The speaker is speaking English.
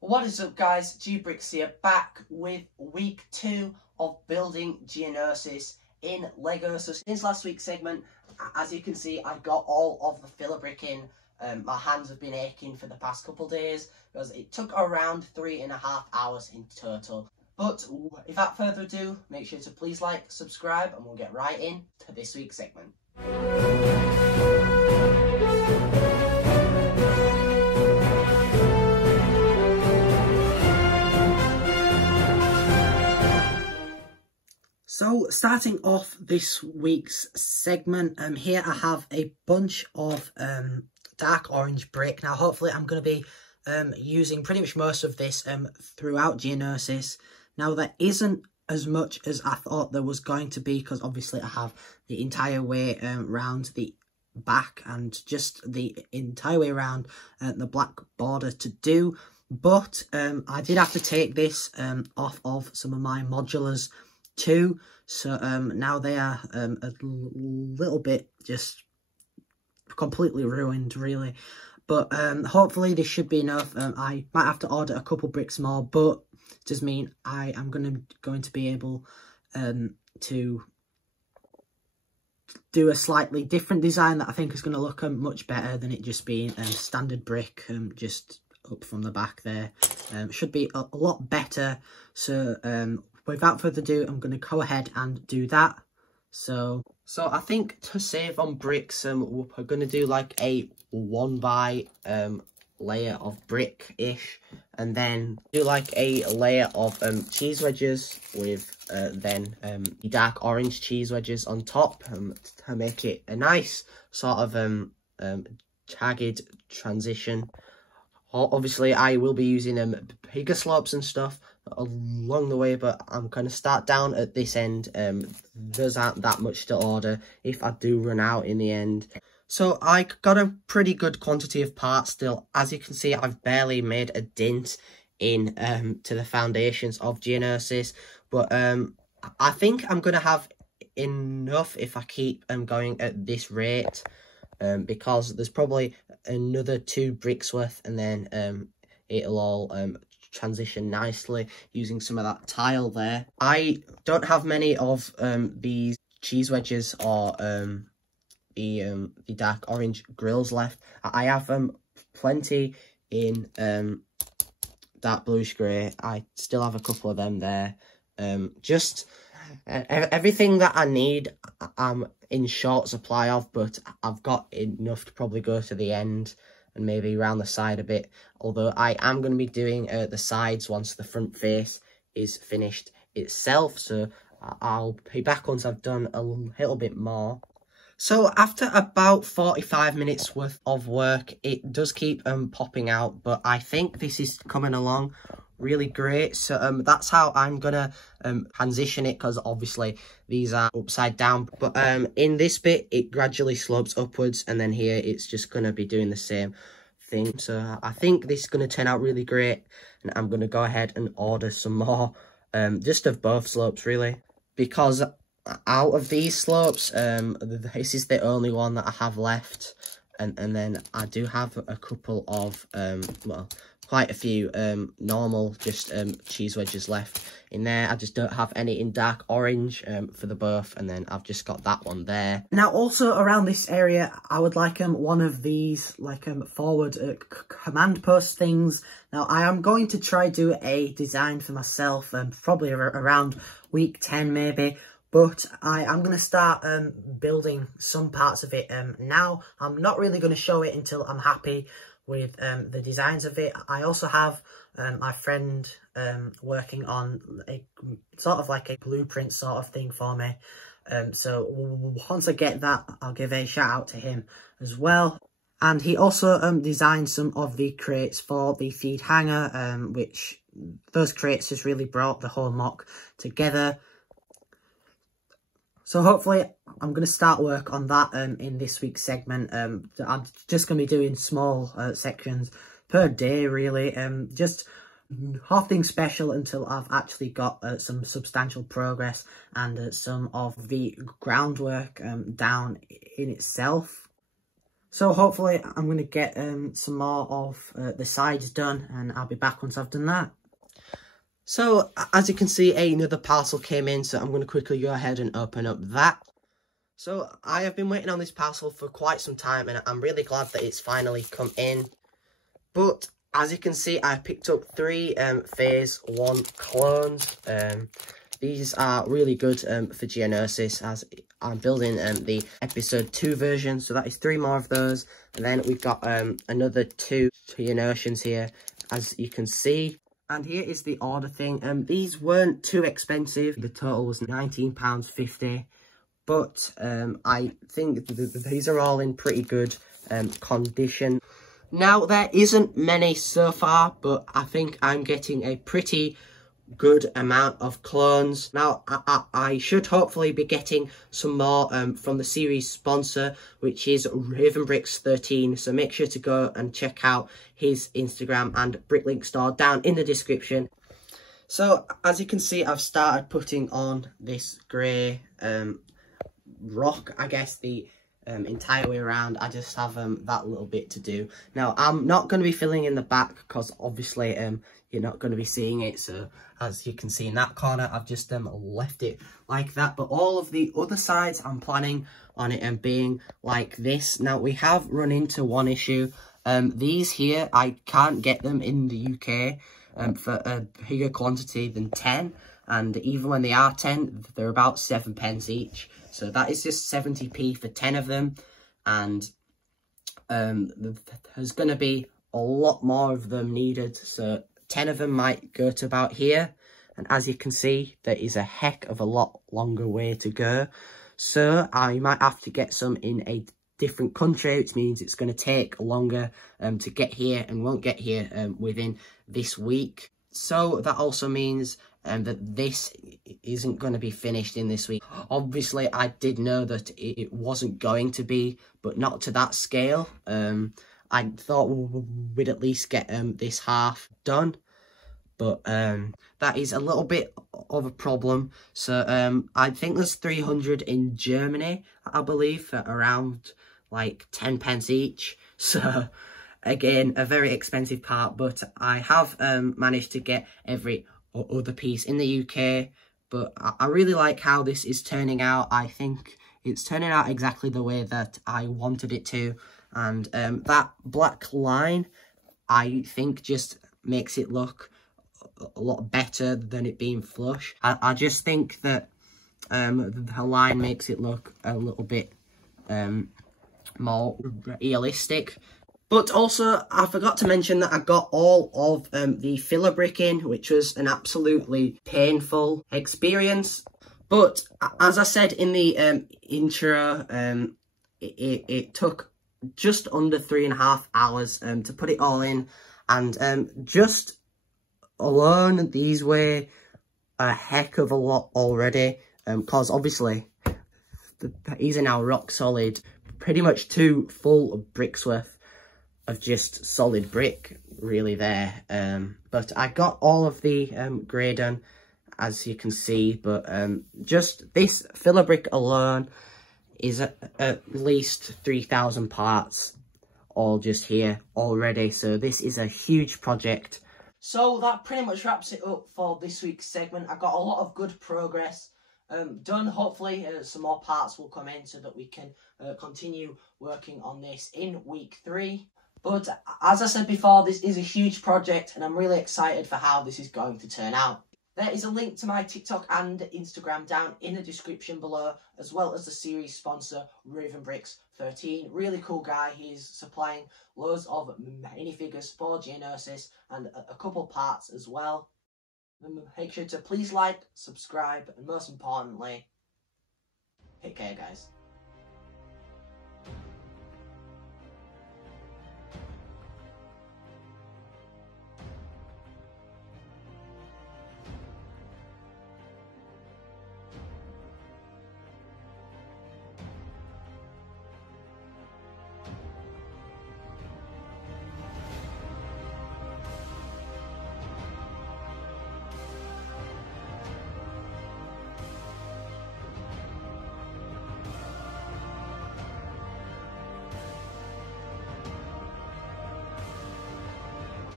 What is up, guys? Brix here, back with week 2 of building Geonosis in Lego. So since last week's segment, as you can see, I got all of the filler brick in. My hands have been aching for the past couple days because it took around 3.5 hours in total. But without further ado, make sure to please like, subscribe, and we'll get right in to this week's segment. So starting off this week's segment, here I have a bunch of dark orange brick. Now hopefully I'm going to be using pretty much most of this throughout Geonosis. Now there isn't as much as I thought there was going to be, because obviously I have the entire way round the back and just the entire way around the black border to do. But I did have to take this off of some of my modulars too, so now they are a little bit just completely ruined, really. But hopefully this should be enough. I might have to order a couple bricks more, but it does mean I am going to be able to do a slightly different design that I think is going to look much better than it just being standard brick just up from the back there. Should be a lot better. So without further ado, I'm going to go ahead and do that. So I think to save on bricks, we're going to do like a 1 by layer of brick-ish, and then do like a layer of cheese wedges with then the dark orange cheese wedges on top to make it a nice sort of jagged transition. Obviously, I will be using bigger slopes and stuff along the way, but I'm going to start down at this end. Those aren't that much to order if I do run out in the end. So I got a pretty good quantity of parts still. As you can see, I've barely made a dent in to the foundations of Geonosis, but I think I'm going to have enough if I keep going at this rate, because there's probably another 2 bricks worth, and then it'll all transition nicely using some of that tile there. I don't have many of these cheese wedges or the dark orange grills left. I have plenty in dark bluish grey. I still have a couple of them there. Just everything that I need I'm in short supply of, but I've got enough to probably go to the end and maybe around the side a bit, although I am going to be doing the sides once the front face is finished itself, so I'll be back once I've done a little bit more. So after about 45 minutes worth of work, it does keep popping out, but I think this is coming along really great. So that's how I'm gonna transition it, because obviously these are upside down, but in this bit it gradually slopes upwards, and then here it's just gonna be doing the same thing. So I think this is gonna turn out really great, and I'm gonna go ahead and order some more just of both slopes, really, because out of these slopes this is the only one that I have left, and then I do have a couple of well, quite a few normal just cheese wedges left in there. I just don't have any in dark orange for the both, and then I've just got that one there. Now also around this area I would like one of these like forward command post things. Now I am going to try do a design for myself probably around week 10 maybe, but I am going to start building some parts of it now. I'm not really going to show it until I'm happy with the designs of it. I also have my friend working on a sort of like a blueprint sort of thing for me. So once I get that, I'll give a shout out to him as well. And he also designed some of the crates for the feed hanger, which those crates just really brought the whole mock together. So hopefully I'm going to start work on that in this week's segment. I'm just going to be doing small sections per day, really. Just nothing special until I've actually got some substantial progress and some of the groundwork down in itself. So hopefully I'm going to get some more of the sides done, and I'll be back once I've done that. So as you can see, another parcel came in, so I'm going to quickly go ahead and open up that. So I have been waiting on this parcel for quite some time, and I'm really glad that it's finally come in. But as you can see, I picked up 3 phase 1 clones. These are really good for Geonosis, as I'm building the episode 2 version. So that is 3 more of those. And then we've got another 2 Geonosians here, as you can see. And here is the order thing. These weren't too expensive. The total was £19.50. But I think these are all in pretty good condition. Now, there isn't many so far, but I think I'm getting a pretty good amount of clones. Now, I should hopefully be getting some more from the series sponsor, which is brix13. So make sure to go and check out his Instagram and Bricklink store down in the description. So, as you can see, I've started putting on this grey rock, I guess, the entire way around. I just have that little bit to do. Now, I'm not going to be filling in the back because obviously you're not going to be seeing it. So as you can see in that corner, I've just left it like that. But all of the other sides, I'm planning on it being like this. Now, we have run into one issue. These here, I can't get them in the UK for a bigger quantity than 10. And even when they are 10, they're about 7 pence each. So that is just 70p for 10 of them. And there's going to be a lot more of them needed. So 10 of them might go to about here. And as you can see, there is a heck of a lot longer way to go. So I might have to get some in a different country, which means it's going to take longer to get here, and won't get here within this week. So that also means that this isn't going to be finished in this week. Obviously, I did know that it wasn't going to be, but not to that scale. I thought we'd at least get this half done, but that is a little bit of a problem. So I think there's 300 in Germany, I believe, for around like 10 pence each. So again, a very expensive part, but I have managed to get every other piece in the UK. But I really like how this is turning out. I think it's turning out exactly the way that I wanted it to. And that black line, I think, just makes it look a lot better than it being flush. I just think that the line makes it look a little bit more realistic. But also, I forgot to mention that I got all of the filler brick in, which was an absolutely painful experience. But as I said in the intro, it took just under 3.5 hours to put it all in. And just alone, these weigh a heck of a lot already. Because obviously, these are now rock solid. Pretty much 2 full bricks worth of just solid brick really there. But I got all of the grey done, as you can see. But just this filler brick alone is at least 3,000 parts all just here already. So this is a huge project. So that pretty much wraps it up for this week's segment. I got a lot of good progress done. Hopefully some more parts will come in so that we can continue working on this in week 3. But as I said before, this is a huge project and I'm really excited for how this is going to turn out. There is a link to my TikTok and Instagram down in the description below, as well as the series sponsor, brix13. Really cool guy. He's supplying loads of minifigures for Geonosis and a couple parts as well. Make sure to please like, subscribe, and most importantly, take care, guys.